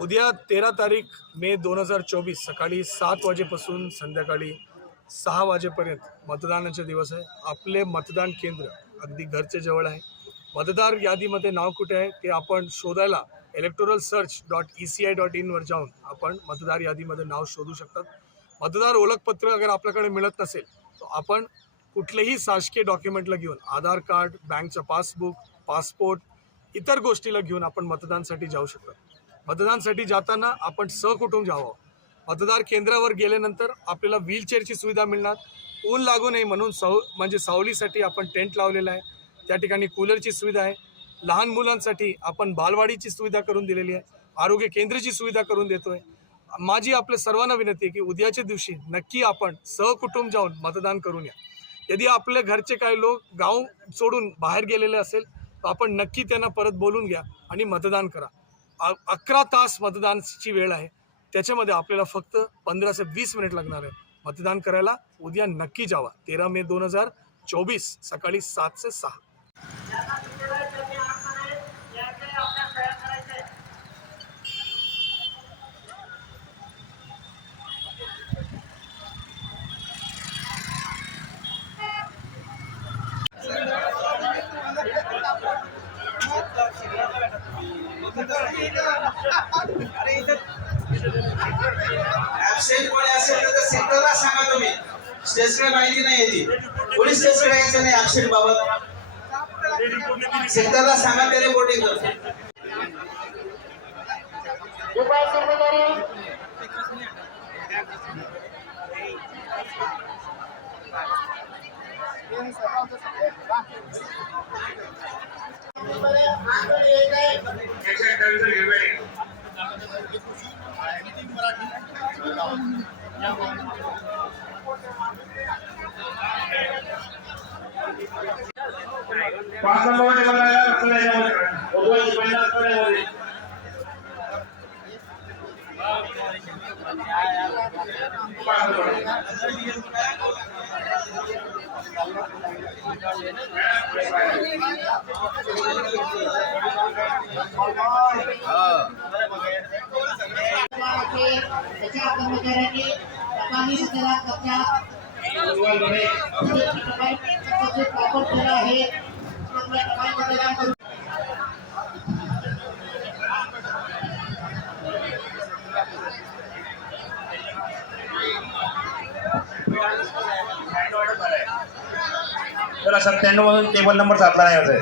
उद्या तेरा तारीख मे दोन हजार चोवीस सकाळी सात वाजेपासून संध्याकाळी सहा वाजेपर्यंत मतदानाचा दिवस आहे. आपले मतदान केंद्र अगदी घरच्या जवळ आहे. मतदार यादीमध्ये नाव कुठे आहे ते आपण शोधायला electoral search dot E C I dot इनवर जाऊन आपण मतदार यादीमध्ये नाव शोधू शकतात. मतदार ओळखपत्र अगर आपल्याकडे मिळत नसेल तर आपण कुठलेही शासकीय डॉक्युमेंटला घेऊन आधार कार्ड बँकचं पासबुक पासपोर्ट इतर गोष्टीला घेऊन आपण मतदानसाठी जाऊ शकतो मतदानसाठी जाताना आपण सहकुटुंब जावं. मतदार केंद्रावर गेल्यानंतर आपल्याला व्हीलचेअरची सुविधा मिळणार. ऊन लागू नये म्हणून सव म्हणजे सावलीसाठी आपण टेंट लावलेला आहे. त्या ठिकाणी कूलरची सुविधा आहे. लहान मुलांसाठी आपण बालवाडीची सुविधा करून दिलेली आहे. आरोग्य केंद्राची सुविधा करून देतोय. माझी आपल्या सर्वांना विनंती आहे की उद्याच्या दिवशी नक्की आपण सहकुटुंब जाऊन मतदान करून या. यदि आपल्या घरचे काही लोक गाव सोडून बाहेर गेलेले असेल तर आपण नक्की त्यांना परत बोलून घ्या आणि मतदान करा. अकरा तास मतदानाची वेळ आहे. त्याच्यामध्ये आपल्याला फक्त पंधरा ते वीस मिनिट लागणार आहे. मतदान करायला उद्या नक्की जावा. तेरा मे दोन हजार चोवीस सकाळी सात ते सहा. ऍबसेंट कोणी असेल तर सेंटरला सांगा तुम्ही. स्टेजकडे माहिती नाही येते पोलीस स्टेजकडे यायचं नाही ऍबसेंट बाबत. सेंटरला सांगा ते रिपोर्टिंग करतो उपाय कर्मचारी. पाच नंबरमध्ये मोबाईलची हो, हो, हो, पहिला असतं यामध्ये पाच नंबर त्याच्या कर्मचाऱ्यांनी तपासणी सध्याला कक्षा मोबाईलमध्ये केला आहे आपल्या टपाल मतदान करू त्याला सत्त्याण्णव मधून टेबल नंबर सातला नाही होत आहे.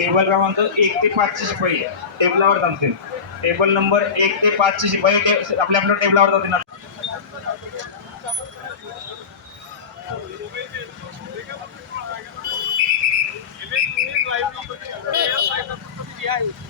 टेबल क्रमांक एक ते पाचशे शिपाई टेबलावर थांबतील टेबल नंबर एक ते पाचशे शिपाई टे- आपल्या आपल्या टेबलावर जातील Yeah.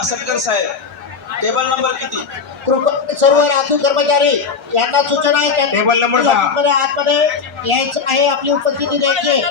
असटकर साहेब टेबल नंबर किती कृपया सर्व राखीव कर्मचारी यांना सूचना आहे टेबल नंबर सहा. आतमध्ये यायचं आहे आपली उपस्थिती द्यायची आहे.